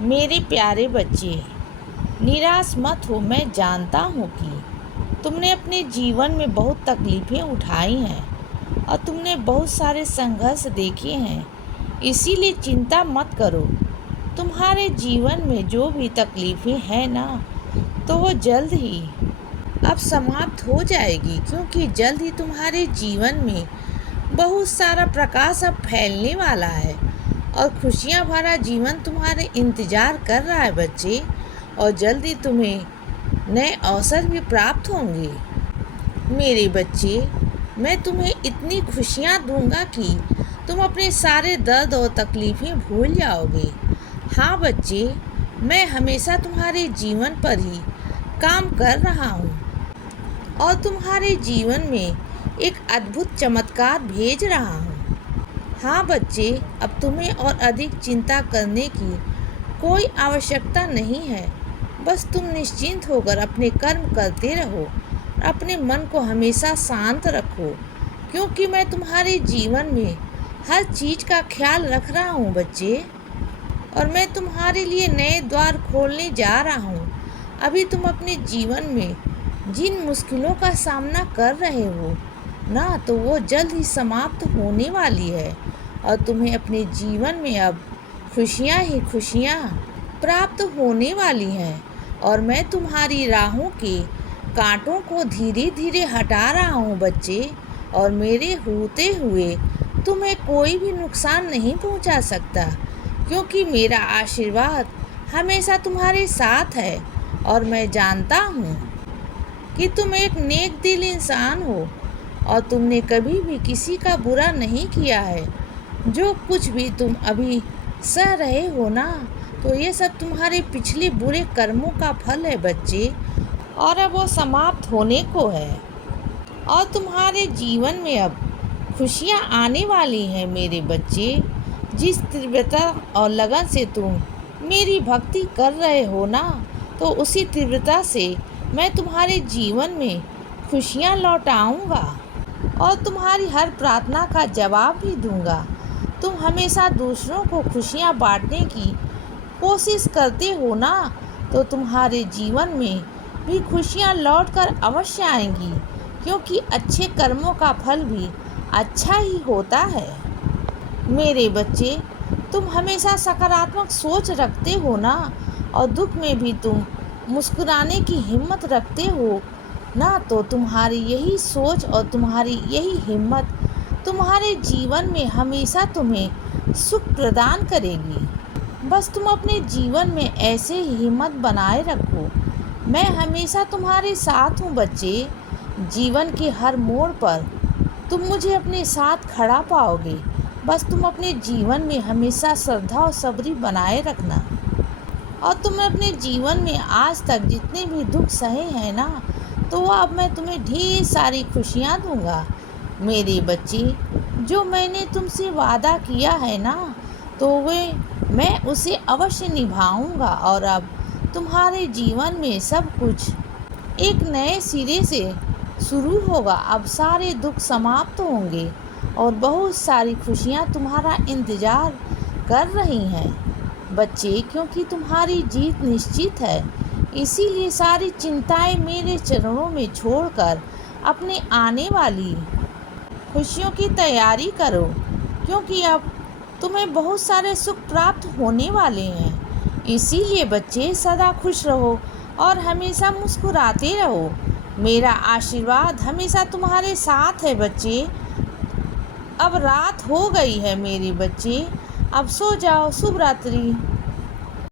मेरे प्यारे बच्चे, निराश मत हो। मैं जानता हूँ कि तुमने अपने जीवन में बहुत तकलीफ़ें उठाई हैं और तुमने बहुत सारे संघर्ष देखे हैं। इसीलिए चिंता मत करो। तुम्हारे जीवन में जो भी तकलीफ़ें हैं ना, तो वो जल्द ही अब समाप्त हो जाएगी, क्योंकि जल्द ही तुम्हारे जीवन में बहुत सारा प्रकाश अब फैलने वाला है और खुशियाँ भरा जीवन तुम्हारे इंतज़ार कर रहा है बच्चे। और जल्दी तुम्हें नए अवसर भी प्राप्त होंगे। मेरे बच्चे, मैं तुम्हें इतनी खुशियाँ दूंगा कि तुम अपने सारे दर्द और तकलीफ़ें भूल जाओगे। हाँ बच्चे, मैं हमेशा तुम्हारे जीवन पर ही काम कर रहा हूँ और तुम्हारे जीवन में एक अद्भुत चमत्कार भेज रहा हूँ। हाँ बच्चे, अब तुम्हें और अधिक चिंता करने की कोई आवश्यकता नहीं है। बस तुम निश्चिंत होकर अपने कर्म करते रहो और अपने मन को हमेशा शांत रखो, क्योंकि मैं तुम्हारे जीवन में हर चीज़ का ख्याल रख रहा हूँ बच्चे। और मैं तुम्हारे लिए नए द्वार खोलने जा रहा हूँ। अभी तुम अपने जीवन में जिन मुश्किलों का सामना कर रहे हो ना, तो वो जल्द ही समाप्त होने वाली है और तुम्हें अपने जीवन में अब खुशियाँ ही खुशियाँ प्राप्त होने वाली हैं। और मैं तुम्हारी राहों के कांटों को धीरे धीरे हटा रहा हूँ बच्चे, और मेरे होते हुए तुम्हें कोई भी नुकसान नहीं पहुँचा सकता, क्योंकि मेरा आशीर्वाद हमेशा तुम्हारे साथ है। और मैं जानता हूँ कि तुम एक नेक दिल इंसान हो और तुमने कभी भी किसी का बुरा नहीं किया है। जो कुछ भी तुम अभी सह रहे हो ना, तो ये सब तुम्हारे पिछले बुरे कर्मों का फल है बच्चे, और अब वो समाप्त होने को है और तुम्हारे जीवन में अब खुशियाँ आने वाली हैं मेरे बच्चे। जिस तीव्रता और लगन से तुम मेरी भक्ति कर रहे हो ना, तो उसी तीव्रता से मैं तुम्हारे जीवन में खुशियाँ लौटाऊंगा और तुम्हारी हर प्रार्थना का जवाब भी दूंगा। तुम हमेशा दूसरों को खुशियाँ बांटने की कोशिश करते हो ना, तो तुम्हारे जीवन में भी खुशियाँ लौटकर अवश्य आएंगी, क्योंकि अच्छे कर्मों का फल भी अच्छा ही होता है। मेरे बच्चे, तुम हमेशा सकारात्मक सोच रखते हो ना, और दुख में भी तुम मुस्कुराने की हिम्मत रखते हो ना, तो तुम्हारी यही सोच और तुम्हारी यही हिम्मत तुम्हारे जीवन में हमेशा तुम्हें सुख प्रदान करेगी। बस तुम अपने जीवन में ऐसे ही हिम्मत बनाए रखो। मैं हमेशा तुम्हारे साथ हूँ बच्चे। जीवन के हर मोड़ पर तुम मुझे अपने साथ खड़ा पाओगे। बस तुम अपने जीवन में हमेशा श्रद्धा और सब्री बनाए रखना। और तुम अपने जीवन में आज तक जितने भी दुख सहे हैं ना, तो अब मैं तुम्हें ढेर सारी खुशियाँ दूंगा मेरे बच्चे। जो मैंने तुमसे वादा किया है ना, तो मैं उसे अवश्य निभाऊंगा। और अब तुम्हारे जीवन में सब कुछ एक नए सिरे से शुरू होगा। अब सारे दुख समाप्त होंगे और बहुत सारी खुशियाँ तुम्हारा इंतज़ार कर रही हैं बच्चे, क्योंकि तुम्हारी जीत निश्चित है। इसीलिए सारी चिंताएं मेरे चरणों में छोड़कर अपने आने वाली खुशियों की तैयारी करो, क्योंकि अब तुम्हें बहुत सारे सुख प्राप्त होने वाले हैं। इसीलिए बच्चे, सदा खुश रहो और हमेशा मुस्कुराते रहो। मेरा आशीर्वाद हमेशा तुम्हारे साथ है बच्चे। अब रात हो गई है मेरे बच्चे, अब सो जाओ। शुभ रात्रि।